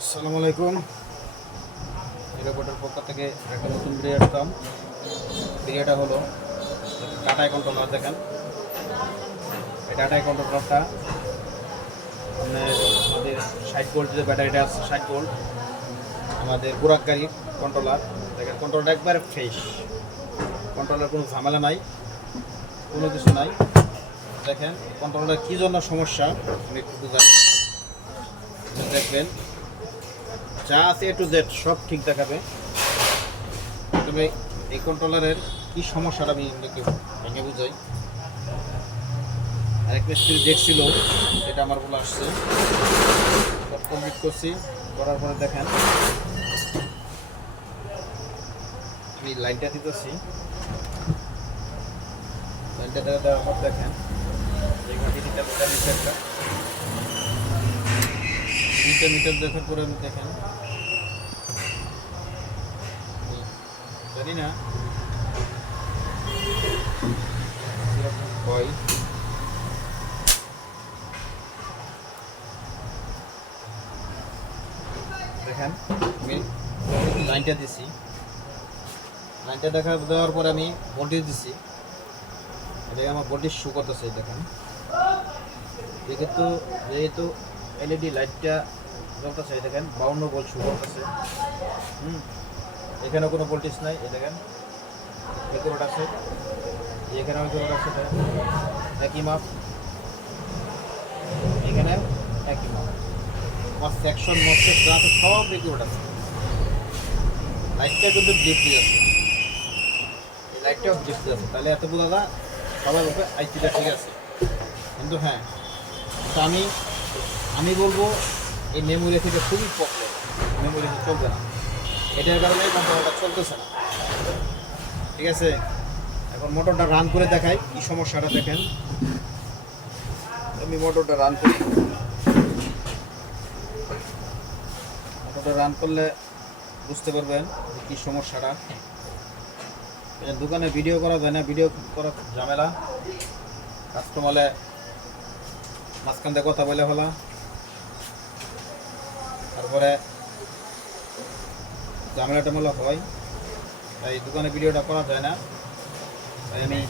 আসসালামু আলাইকুম। রিপোর্টের পক্ষ থেকে একটা নতুন ভিডিও আসতাম ভিডিওটা হলো টাটা কন্ট্রোলার দেখেন। এই টাটা কন্ট্রোলারটা মানে আমাদের ষাট ভোল্ট যে ব্যাটারিটা আছে, ষাট ভোল্ট আমাদের বুরাক গাড়ির কন্ট্রোলার দেখেন কন্ট্রোলটা একবারে ফ্রেশ কন্ট্রোলার কোনো ঝামেলা নাই, কোনো কিছু নাই। দেখেন কন্ট্রোলার কী জন্য সমস্যা, আমি একটু বুঝাই। দেখবেন যা আছে এ টু জেড সব ঠিক দেখাবে। তবে এই কন্ট্রোলারের কি সমস্যাটা আমি আপনাকে ভেঙে বুঝাই। আরেক মিস্ত্রি দেখছিল এটা আমার বলে আসছে। কমপ্লিট করছি, করার পরে দেখেন। আমি লাইনটা দিতেছি। লাইনটা দেওয়া দেওয়ার পর দেখেন। এই মিটার মিটারটা দুইটা মিটার দেখার পরে আমি দেখেন। জানি না হয় দেখেন, আমি লাইনটা দিছি। লাইনটা দেখা দেওয়ার পরে আমি ভোল্টেজ দিছি। এটা আমার ভোল্টেজ শু করতেছে দেখেন। যেহেতু যেহেতু এলইডি লাইটটা জ্বলতেছে দেখেন, বাউন্ন ভোল্ট শু করতেছে। হুম। এখানে কোনো ভোল্টেজ নাই, এই দেখেন। একুরেট আছে এখানেও একুরেট আছে, একই মাপ। এখানে একই মাপ। আমার সেকশন মস্তের যা আছে সব একুরেট আছে লাইটটা কিন্তু দিয়ে আছে। এই লাইটটাও দিয়ে আছে। তাহলে এত যায় সবার উপরে আইসিটা ঠিক আছে। কিন্তু হ্যাঁ আমি আমি বলব, এই মেমোরি থেকে খুবই প্রবলেম মেমোরি চলবে না। এটার কারণে কম্পিউটারটা চলতেছে না। ঠিক আছে? এখন মোটরটা রান করে দেখাই, কি সমস্যাটা দেখেন। আমি মোটরটা রান করি। মোটরটা রান করলে বুঝতে পারবেন কি সমস্যাটা। দোকানে ভিডিও করা যায় না ভিডিও করা ঝামেলা। কাস্টমারে মাঝখান দিয়ে কথা বলে হলা। তারপরে ঝামেলা টামেলা হয় তাই দোকানে ভিডিওটা করা যায় না। তাই আমি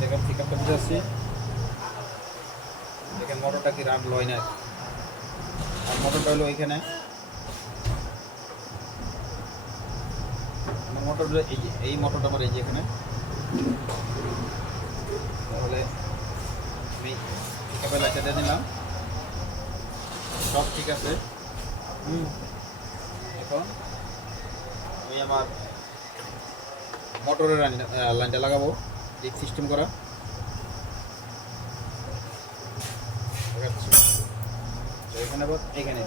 দেখেন পিক আপটা বুঝাচ্ছি। দেখেন মোটরটা কি রান লয় না আর মোটরটা হলো ওইখানে আমার মোটরটা এই যে এই মোটরটা আমার এই যে এখানে। তাহলে আমি পিকআপে লাইটটা দিয়ে দিলাম। সব ঠিক আছে। হুম। এখন আমি আমার মোটরের লাইনটা লাগাবো লিক সিস্টেম করা। এখানে এখানে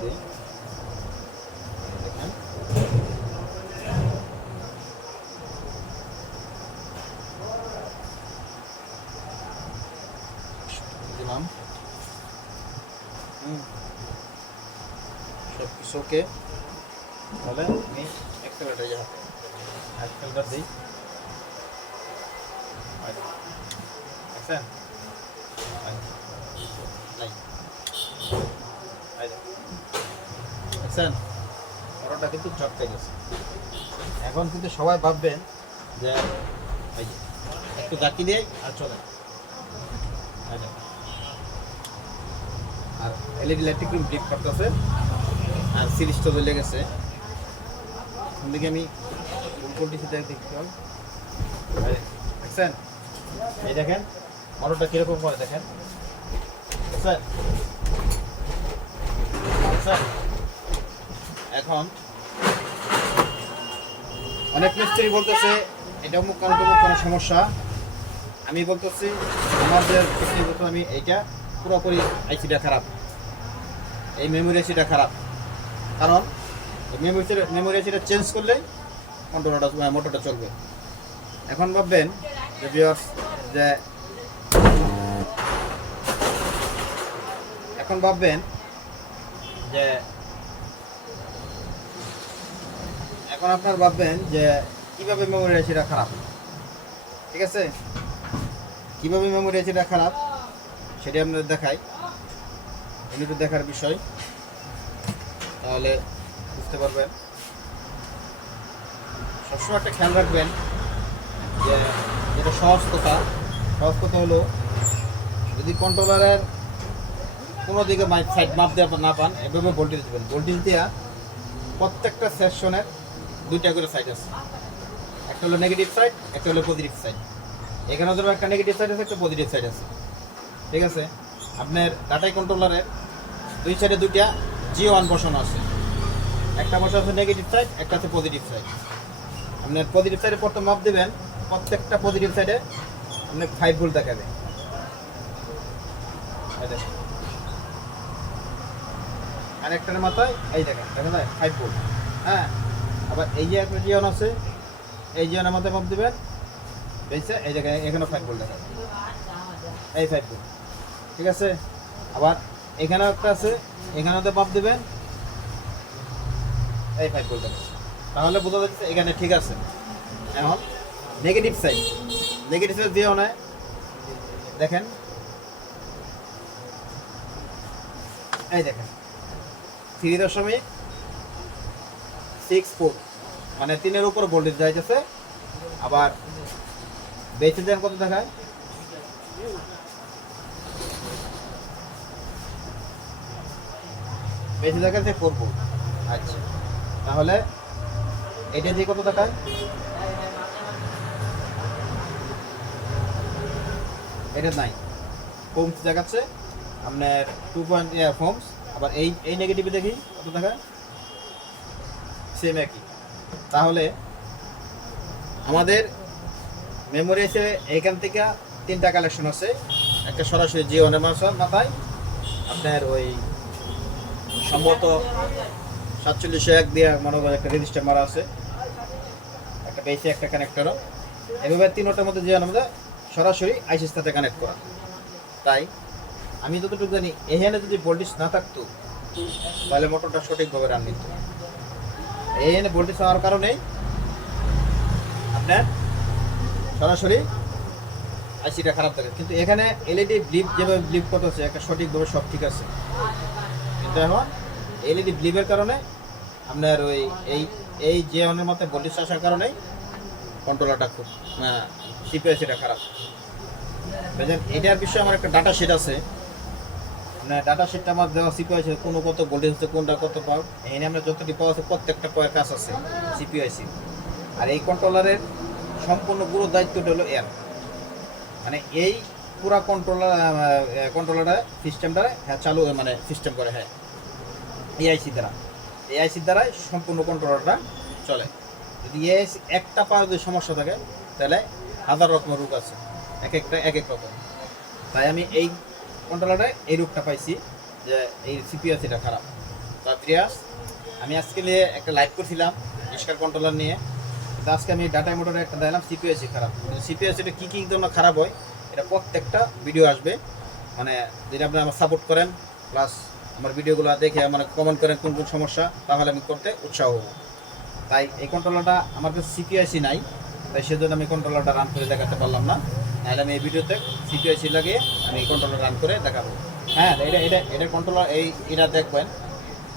ওকে। তাহলে আমি দিই কিন্তু চটকে গেছে। এখন কিন্তু সবাই ভাববেন যে একটু জাকি দিয়ে আর চলে। আর এলইডি লাইটটি একটু ব্লিপ করতেছে। আর সিরিজটা জ্বলে গেছে। দিকে আমি উল্টোটি সেটা দেখতে দেখছেন? এই দেখেন মোটরটা কীরকম করে দেখেন। দেখছেন দেখছেন এখন অনেক মিস্ত্রি বলতেছে, এটা অমুক কারণ তমুক কোনো সমস্যা। আমি বলতেছি আমার যে মিস্ত্রি বলতে আমি এইটা পুরোপুরি আইসিটা খারাপ। এই মেমোরি আইসিটা খারাপ। কারণ মেমোরি মেমোরি আইসিটা চেঞ্জ করলেই মোটরটা মোটরটা চলবে। এখন ভাববেন যে যে এখন ভাববেন যে এখন আপনার ভাববেন যে কীভাবে মেমোরি আইসিটা খারাপ? ঠিক আছে? কীভাবে মেমোরি আইসিটা খারাপ? সেটা আপনাদের দেখাই। এমনি দেখার বিষয়। তাহলে বুঝতে পারবেন। সবসময় একটা খেয়াল রাখবেন যে যেটা সহজ কথা সহজ কথা হলো যদি কন্ট্রোলারের কোনো দিকে সাইড মাপ দেওয়া না পান, এভাবে ভোল্টেজ দেবেন। ভোল্টেজ দেওয়া প্রত্যেকটা সেকশনের দুইটা করে সাইড আছে। একটা হলো নেগেটিভ সাইড একটা হলো পজিটিভ সাইড এখানে ধরো একটা নেগেটিভ সাইড আছে, একটা পজিটিভ সাইড আছে। ঠিক আছে? আপনার ডাটাই কন্ট্রোলারের দুই সাইডে দুইটা জি ওয়ান বসানো আছে। একটা বসা আছে নেগেটিভ সাইড একটা আছে পজিটিভ সাইড আপনার পজিটিভ সাইডে প্রথম মাপ দেবেন, প্রত্যেকটা পজিটিভ সাইডে আপনি ফাইভ ভোল্ট দেখাবে। আর একটার মাথায় এই দেখেন, দেখা ফাইভ ভোল্ট হ্যাঁ আবার এই যে একটা জিওন আছে, এই জিওনের মাথায় মাপ দেবেন। বুঝছে এই জায়গায় এখানে ফাইভ ভোল্ট দেখাবে এই ফাইভ ভোল্ট ঠিক আছে? আবার এখানেও একটা আছে, এখানেও তো মাপ দেবেন। ফাইভ দেখাবে তাহলে বোঝা যাচ্ছে এখানে ঠিক আছে। এখন নেগেটিভ সাইড নেগেটিভ সাইড দিয়েও নয় দেখেন। এই দেখেন। থ্রি দশমিক সিক্স ফোর মানে তিনের উপর ভোল্টেজ যাইতেছে। আবার বেঁচে দেন কত দেখায়? বেঁচে দেখাচ্ছে ফোর ভোল্ট আচ্ছা। তাহলে এটা দিয়ে কত দেখায় এটা নাই। ফোমস দেখাচ্ছে। আপনার টু পয়েন্ট ইয়ার ফোমস আবার এই এই নেগেটিভে দেখি কত দেখায় সেম একই। তাহলে আমাদের মেমোরি আছে এইখান থেকে তিনটা কালেকশন আছে। একটা সরাসরি জিও নেমার মাথায়। আপনার ওই সম্ভবত সাতচল্লিশশো এক দিয়ে মনে হয় একটা রেজিস্টার মারা আছে। একটা বেসে একটা কানেক্টরও এভাবে তিনটার মধ্যে যে আমাদের সরাসরি আইসির সাথে কানেক্ট করা। তাই আমি যতটুকু জানি, এখানে যদি ভোল্টেজ না থাকতো, তাহলে মোটরটা সঠিকভাবে রান নিত। এখানে ভোল্টেজ হওয়ার কারণেই আপনার সরাসরি আইসিটা খারাপ থাকে। কিন্তু এখানে এলইডি ব্লিপ যেভাবে ব্লিপ করতেছে, একটা সঠিকভাবে সব ঠিক আছে। কিন্তু এখন এলইডি ব্লিপের কারণে আপনার ওই এই এই যে অনের মধ্যে ভোল্টেজ আসার কারণেই কন্ট্রোলারটা খুব সিপিএসিটা খারাপ। বুঝলেন? এটার বিষয়ে আমার একটা ডাটা শিট আছে। মানে ডাটা শিটটা আমার দেওয়া সিপিআইসি কোনো কত ভোল্টেজ হচ্ছে, কোনটা কত পাও এখানে আমরা যতটি পাওয়া আছে, প্রত্যেকটা পয়ের কাজ আছে সিপিআইসি আর এই কন্ট্রোলারের সম্পূর্ণ পুরো দায়িত্বটা হলো এর মানে এই পুরা কন্ট্রোলার কন্ট্রোলারটা সিস্টেমটা হ্যাঁ চালু মানে সিস্টেম করে হ্যাঁ। এআইসি দ্বারা। এআইসি দ্বারাই সম্পূর্ণ কন্ট্রোলারটা চলে। যদি এআইসি একটা পাওয়ার যদি সমস্যা থাকে, তাহলে হাজার রকমের রোগ আছে। এক একটা, এক এক রকম। তাই আমি এই কন্ট্রোলারে এই রোগটা পাইছি যে এই সিপিএসিটা খারাপ। তা প্রিয়াস, আমি আজকে নিয়ে একটা লাইভ করছিলাম নিষ্কার কন্ট্রোলার নিয়ে। আজকে আমি ডাটা মোটরে একটা দিলাম সিপিএসি খারাপ। সিপিএসিটা কী কী ধরনের খারাপ হয়, এটা প্রত্যেকটা ভিডিও আসবে। মানে যেটা আপনি আমার সাপোর্ট করেন প্লাস আমার ভিডিওগুলো দেখে মানে কমেন্ট করেন কোন কোন সমস্যা, তাহলে আমি করতে উৎসাহ হব। তাই এই কন্ট্রোলারটা আমার কাছে সিপিআইসি নাই, তাই সেজন্য আমি কন্ট্রোলারটা রান করে দেখাতে পারলাম না। নাহলে আমি এই ভিডিওতে সিপিআইসি লাগিয়ে আমি এই কন্ট্রোলার রান করে দেখাবো। হ্যাঁ এটা এটা এটা কন্ট্রোলার এই, এটা দেখবেন,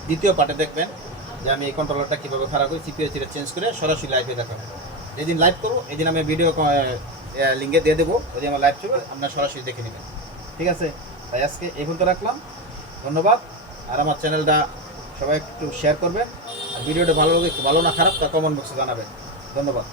দ্বিতীয় পার্টে দেখবেন যে আমি এই কন্ট্রোলারটা কীভাবে খারাপ করি সিপিআইসিটা চেঞ্জ করে সরাসরি লাইভে দেখাবো। যেদিন লাইভ করব এই দিন আমি ভিডিও লিঙ্কে দিয়ে দেবো। দিন আমার লাইভ চলবে আপনার সরাসরি দেখে নেবেন। ঠিক আছে? তাই আজকে এই পর্যন্ত রাখলাম। ধন্যবাদ। আর আমার চ্যানেলটা সবাই একটু শেয়ার করবেন। আর ভিডিওটা ভালো লাগে ভালো না খারাপ, তা কমেন্ট বক্সে জানাবেন। ধন্যবাদ।